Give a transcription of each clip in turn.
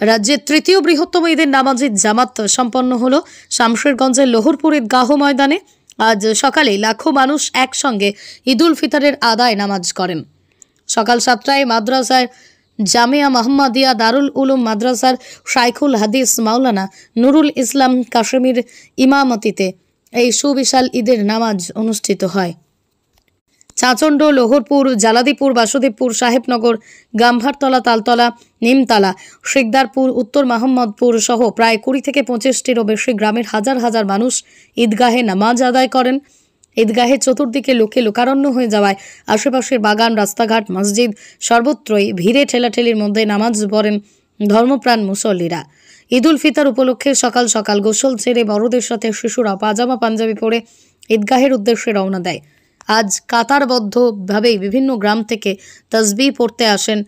রাজ্যের তৃতীয় বৃহত্তম ঈদের নামাজের জামাত সম্পন্ন হলো শামশেরগঞ্জের লোহরপুর ঈদগাহ ময়দানে। আজ সকালে লাখো মানুষ একসঙ্গে ঈদুল ফিতরের আদায় নামাজ করেন। সকাল 7টায় মাদ্রাসার জামিয়া মোহাম্মদিয়া দারুল উলুম মাদ্রাসার শাইখুল হাদিস মাওলানা নুরুল ইসলাম কাশেমির ইমামতিতে এই সুবিশাল ঈদের নামাজ অনুষ্ঠিত হয়। চাচণ্ড, লোহরপুর, জালাদিপুর, বাসুদেবপুর, সাহেবনগর, গাম্ভারতলা, তালতলা, নিমতলা, শিকদারপুর, উত্তর মোহাম্মদপুর সহ প্রায় 20 থেকে 25টিরও বেশি গ্রামের হাজার হাজার মানুষ ঈদগাহে নামাজ আদায় করেন। ঈদগাহে চতুর্দিকে লোকে লোকারণ্য হয়ে যাওয়ায় আশেপাশের বাগান, রাস্তাঘাট, মসজিদ সর্বত্রই ভিড়ে ঠেলাঠেলির মধ্যে নামাজ পড়েন ধর্মপ্রাণ মুসল্লিরা। ঈদুল ফিতর উপলক্ষে সকাল সকাল গোসল ছেড়ে বড়দের সাথে শিশুরা পাজামা পাঞ্জাবি পরে ঈদগাহের উদ্দেশ্যে রওনা দেয়। আজ কাতারবদ্ধভাবেই বিভিন্ন গ্রাম থেকে তাসবিহ পড়তে আসেন,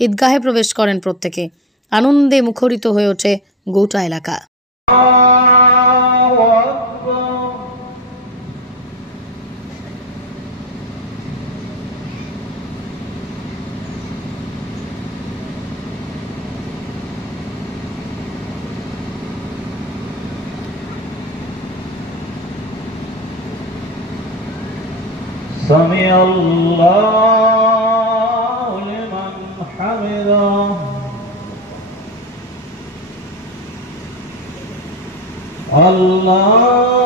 ঈদগাহে প্রবেশ করেন প্রত্যেকে। আনন্দে মুখরিত হয়ে ওঠে গোটা এলাকা। سمع الله لمن حمده الله